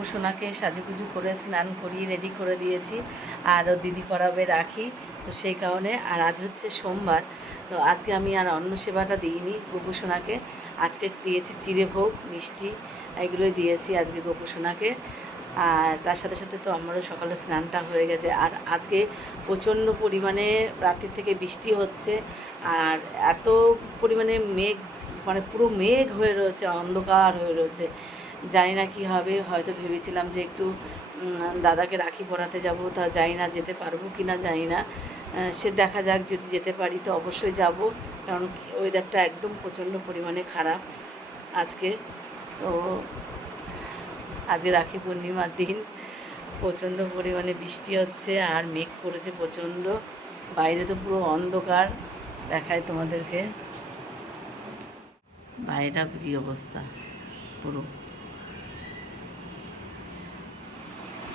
গোপু সোনাকে সাজুগুজু করে স্নান করিয়ে রেডি করে দিয়েছি, আর ও দিদি পরাবে রাখি, তো সেই কারণে। আর আজ হচ্ছে সোমবার, তো আজকে আমি আর অন্ন সেবাটা দিইনি গোপু সোনাকে। আজকে দিয়েছি চিড়েভোগ, মিষ্টি, এগুলোই দিয়েছি আজকে গোপু সোনাকে। আর তার সাথে সাথে তো আমারও সকালে স্নানটা হয়ে গেছে। আর আজকে প্রচণ্ড পরিমাণে রাতের থেকে বৃষ্টি হচ্ছে, আর এত পরিমাণে মেঘ, মানে পুরো মেঘ হয়ে রয়েছে, অন্ধকার হয়ে রয়েছে। জানি না কী হবে, হয়তো ভেবেছিলাম যে একটু দাদাকে রাখি পরাতে যাব, তা জানি না যেতে পারবো কি না জানি না। সে দেখা যাক, যদি যেতে পারি তো অবশ্যই যাব, কারণ ওয়েদারটা একদম প্রচণ্ড পরিমাণে খারাপ আজকে। তো আজকে রাখি পূর্ণিমার দিন, প্রচণ্ড পরিমাণে বৃষ্টি হচ্ছে আর মেঘ করেছে প্রচণ্ড, বাইরে তো পুরো অন্ধকার। দেখায় তোমাদেরকে বাইরেটা কী অবস্থা পুরো।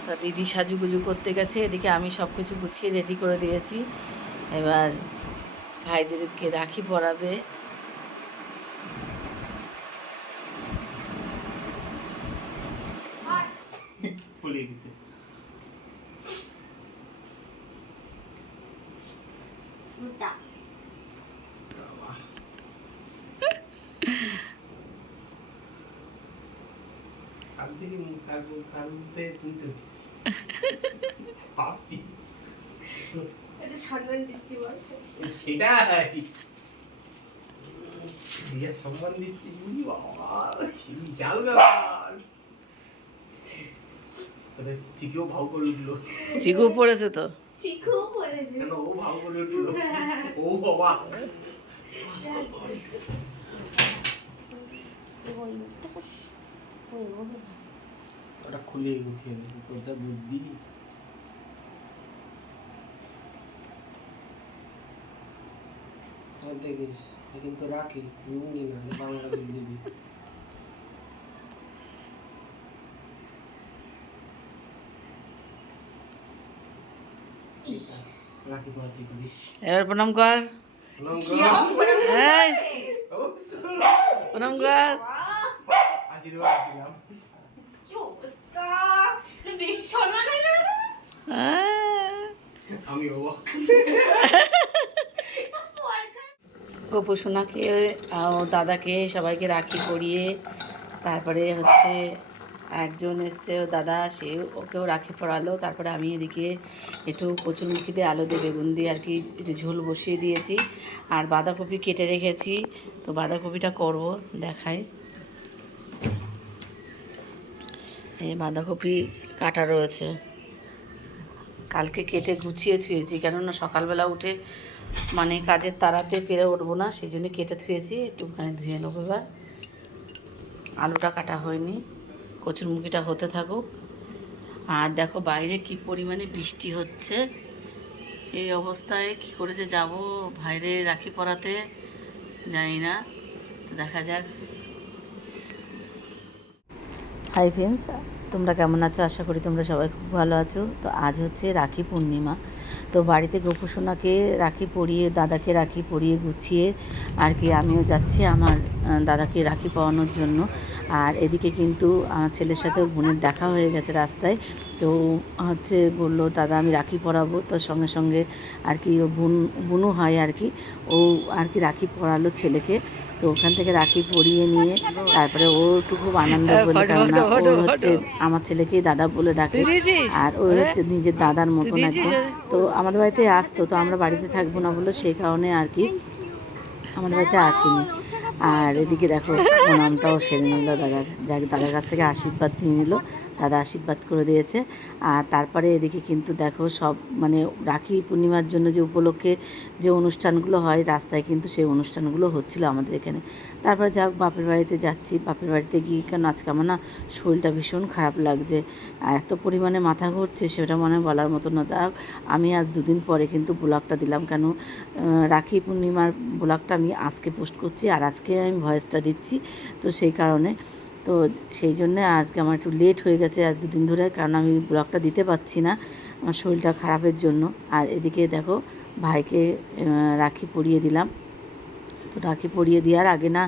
তা দিদি সাজুগুজু করতে গেছে, এদিকে আমি সব কিছু গুছিয়ে রেডি করে দিয়েছি। এবার ভাইদেরকে রাখি পরাবে। সম্মান দিচ্ছি বিশাল ব্যাপার। চিকেও ভাও করে উঠলো। চিকু পড়েছে তো, কেন ও ভাও করে উঠলো? ও বাবা, ওটা খুলে উঠিয়ে নেবে, তোর যা বুদ্ধি। দেখিস কিন্তু রাখি লুঙ্গি না, বাংলা দিবি। রাখি পড়াতে করিস। এবার প্রণাম কর, এই, প্রণাম কর। আশীর্বাদ দিলাম। আমি অবাক। গোপু সোনাকে, দাদাকে, সবাইকে রাখি পরিয়ে, তারপরে হচ্ছে একজন এসছে ও দাদা, সে ওকেও রাখি পরালো। তারপরে আমি এদিকে একটু কচুরমুখী দিয়ে আলু দিয়ে বেগুন দিয়ে আর কি একটু ঝোল বসিয়ে দিয়েছি, আর বাঁধাকপি কেটে রেখেছি। তো বাঁধাকপিটা করব, দেখাই। এই বাঁধাকপি কাটা রয়েছে, কালকে কেটে গুছিয়ে থুয়েছি, কেননা সকালবেলা উঠে মানে কাজের তাড়াতে পেরে উঠবো না, সেই জন্য কেটে থুয়েছি। একটুখানি ধুয়ে নেবো এবার। আলুটা কাটা হয়নি, কচুরমুখিটা হতে থাকুক। আর দেখো বাইরে কি পরিমাণে বৃষ্টি হচ্ছে, এই অবস্থায় কি করে যে যাব বাইরে রাখি পরাতে জানি না, দেখা যাক। হাই ফ্রেন্ডস, তোমরা কেমন আছো? আশা করি তোমরা সবাই খুব ভালো আছো। তো আজ হচ্ছে রাখি পূর্ণিমা, তো বাড়িতে গোপু সোনাকে রাখি পরিয়ে, দাদাকে রাখি পরিয়ে গুছিয়ে আর কি আমিও যাচ্ছি আমার দাদাকে রাখি পরানোর জন্য। আর এদিকে কিন্তু আমার ছেলের সাথে ওর বোনের দেখা হয়ে গেছে রাস্তায়। তো হচ্ছে বললো দাদা আমি রাখি পরাবো, তো সঙ্গে সঙ্গে আর কি ও বোনও হয় আর কি, ও আর কি রাখি পরালো ছেলেকে। তো ওখান থেকে রাখি পরিয়ে নিয়ে তারপরে ও একটু খুব আনন্দ বলে, কেননা ও হচ্ছে আমার ছেলেকেই দাদা বলে ডাকে, আর ও হচ্ছে নিজের দাদার মতন একদম। তো আমাদের বাড়িতে আসতো, তো আমরা বাড়িতে থাকবো না বলে সেই কারণে আর কি আমাদের বাড়িতে আসেনি। আর এদিকে দেখো প্রণামটাও সেরে নিল দাদার, যাকে দাদার কাছ থেকে আশীর্বাদ নিয়ে নিল, দাদা আশীর্বাদ করে দিয়েছে। আর তারপরে এদিকে কিন্তু দেখো সব মানে রাখি পূর্ণিমার জন্য যে উপলক্ষে যে অনুষ্ঠানগুলো হয় রাস্তায়, কিন্তু সেই অনুষ্ঠানগুলো হচ্ছিল আমাদের এখানে। তারপরে যাক বাপের বাড়িতে যাচ্ছি, বাপের বাড়িতে গিয়ে কেন আজকে আমার না শরীরটা ভীষণ খারাপ লাগছে, এত পরিমাণে মাথা ঘুরছে সেটা মনে বলার মতো না। তার আমি আজ দুদিন পরে কিন্তু ব্লগটা দিলাম, কেন রাখি পূর্ণিমার ব্লগটা আমি আজকে পোস্ট করছি আর আজকে আমি ভয়েসটা দিচ্ছি, তো সেই কারণে। তো সেই জন্যে আজকে আমার একটু লেট হয়ে গেছে আজ দুদিন ধরে, কারণ আমি ব্লগটা দিতে পারছি না আমার শরীরটা খারাপের জন্য। আর এদিকে দেখো ভাইকে রাখি পরিয়ে দিলাম, তো রাখি পরিয়ে দেওয়ার আগে না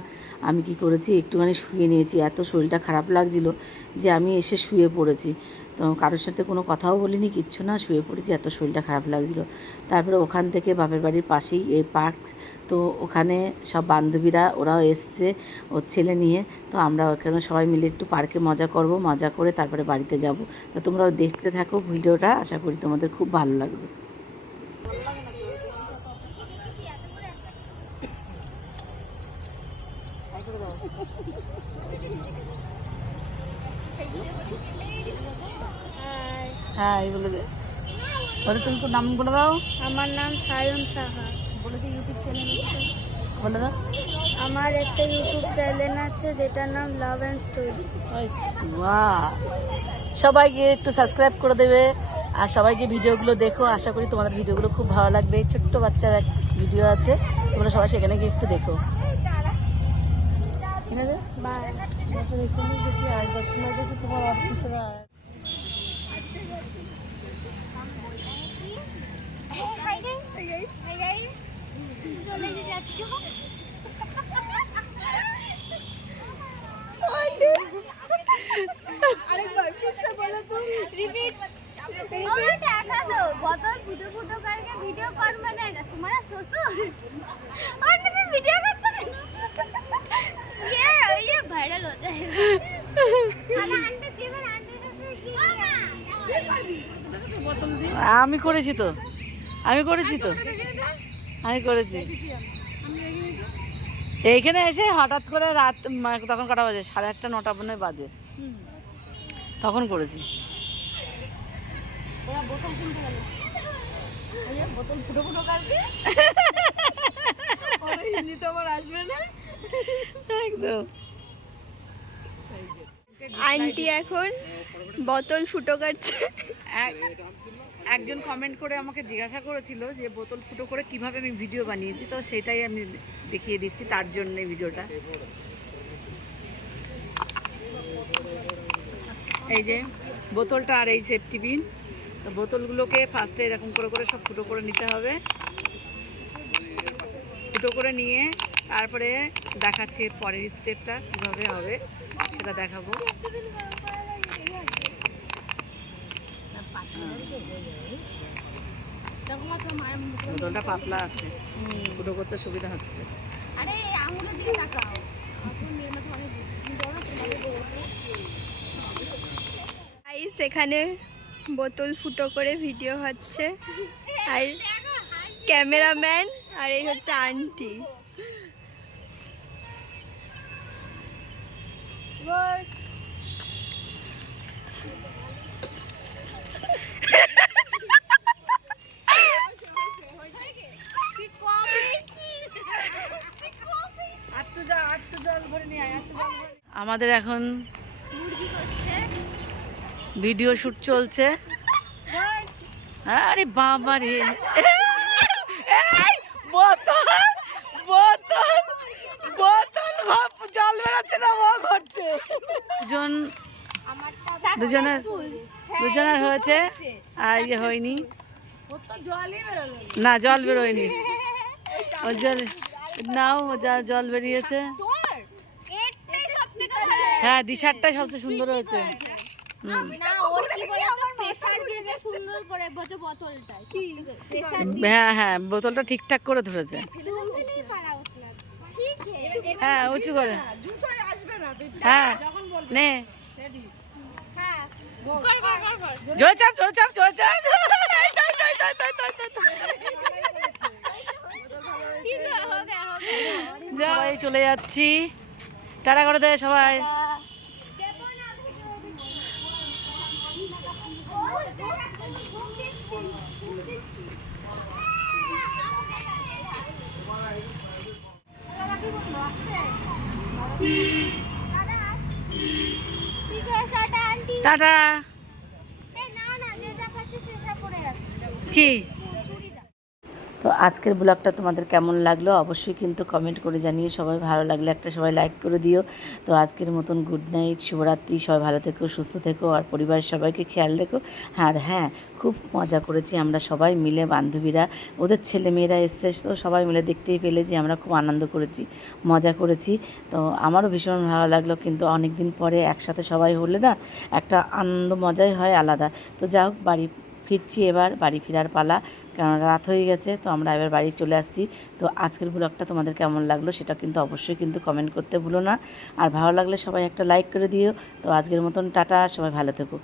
আমি কি করেছি, একটুখানি শুয়ে নিয়েছি। এত শরীরটা খারাপ লাগছিল যে আমি এসে শুয়ে পড়েছি। তো কারোর সাথে কোনো কথাও বলিনি, কিচ্ছু না, শুয়ে পড়েছি, এত শরীরটা খারাপ লাগছিল। তারপরে ওখান থেকে বাপের বাড়ির পাশেই এই পার্ক, তো ওখানে সব বান্ধবীরা ওরাও এসছে ওর ছেলে নিয়ে। তো আমরা ওখানে সবাই মিলে একটু পার্কে মজা করব, মজা করে তারপরে বাড়িতে যাব। তো তোমরাও দেখতে থাকো ভিডিওটা, আশা করি তোমাদের খুব ভালো লাগবে। হ্যাঁ বলে দে, বলে তুমি নাম বলে দাও। আমার নাম সায়ন সাহা। বলে দে ইউটিউব চ্যানেল বলে দাও। আমার একটা ইউটিউব চ্যানেল আছে যেটার নাম লাভ অ্যান্ড স্টোরি। বাহ, সবাইকে একটু সাবস্ক্রাইব করে দেবে আর সবাইকে ভিডিওগুলো দেখো। আশা করি তোমাদের ভিডিওগুলো খুব ভালো লাগবে। ছোট্ট বাচ্চার এক ভিডিও আছে, তোমরা সবাই সেখানে গিয়ে একটু দেখো। ঠিক আছে, বাই। তোমার অফিসরা बोतल फुटो फुटो करके वीडियो कौन बनाएगा? तुम्हारा ससुर। और तुम वीडियो कर सकते ये वायरल हो जाएगा। আমি করেছি তো, আমি করেছি তো, আমি করেছি। এইখানে এসে হঠাৎ করে রাত তখন কটা বাজে, 8:30 9টা মনে বাজে, তখন করেছি। बोतल फुटो फुटो करके हिंदी तो আমার আসবে না একদম। আন্টি এখন বোতল ফুটো করছে। একজন কমেন্ট করে আমাকে জিজ্ঞাসা করেছিল যে বোতল ফুটো করে কিভাবে আমি ভিডিও বানিয়েছি, তো সেটাই আমি দেখিয়ে দিচ্ছি, তার জন্য এই ভিডিওটা। এই যে বোতলটা আর এই সেফটি পিন, তো বোতলগুলোকে ফার্স্টে এরকম করে করে সব ফুটো করে নিতে হবে। ফুটো করে নিয়ে তারপরে দেখাচ্ছি পরের স্টেপটা কীভাবে হবে, সেটা দেখাবো। বোতলটা পাতলা আছে, ফুটো করতে সুবিধা হচ্ছে। আরে আঙুলের দিকে তাকাও। সেখানে বোতল ফুটো করে ভিডিও হচ্ছে, আর ক্যামেরাম্যান আর এই হচ্ছে আন্টি। আমাদের এখন ভিডিও শুট চলছে। আরে বাবা রে, বোতল বোতল বোতল জল বেরোচ্ছে না, ও ঘটছে। দুজনের হয়েছে আর ইয়ে হয়নি না, জল বেরোয়নি। ওর জল নাও, যা জল বেরিয়েছে। হ্যাঁ, দিশারটাই সবচেয়ে সুন্দর হয়েছে। হ্যাঁ হ্যাঁ, বোতলটা ঠিকঠাক করে ধরেছে। হ্যাঁ, উঁচু করে। হ্যাঁ নে, জোরে চাপ জোরে চাপ জোরে চাপ। সবাই চলে যাচ্ছি, টাটা করে দেয় সবাই। টাটা। কি তো তো আজকের ব্লগটা তোমাদের কেমন লাগলো অবশ্যই কিন্তু কমেন্ট করে জানিয়ে, সবাই ভালো লাগলে একটা সবাই লাইক করে দিও। তো আজকের মতন গুড নাইট, শুভরাত্রি, সবাই ভালো থেকো, সুস্থ থেকো, আর পরিবারের সবাইকে খেয়াল রেখো। আর হ্যাঁ, খুব মজা করেছি আমরা সবাই মিলে, বান্ধবীরা, ওদের ছেলেমেয়েরা এসছে, তো সবাই মিলে দেখতেই পেলে যে আমরা খুব আনন্দ করেছি, মজা করেছি। তো আমারও ভীষণ ভালো লাগলো, কিন্তু অনেক দিন পরে একসাথে সবাই হলে না একটা আনন্দ মজাই হয় আলাদা। তো যা হোক, বাড়ি ফিরছি, এবার বাড়ি ফেরার পালা, কারণ রাত হয়ে গেছে। তো আমরা এবার বাড়ি চলে আসছি। তো আজকের ব্লগটা তোমাদের কেমন লাগলো সেটা কিন্তু অবশ্যই কিন্তু কমেন্ট করতে ভুলো না, আর ভালো লাগলে সবাই একটা লাইক করে দিও। তো আজকের মতন টাটা, সবাই ভালো থেকো।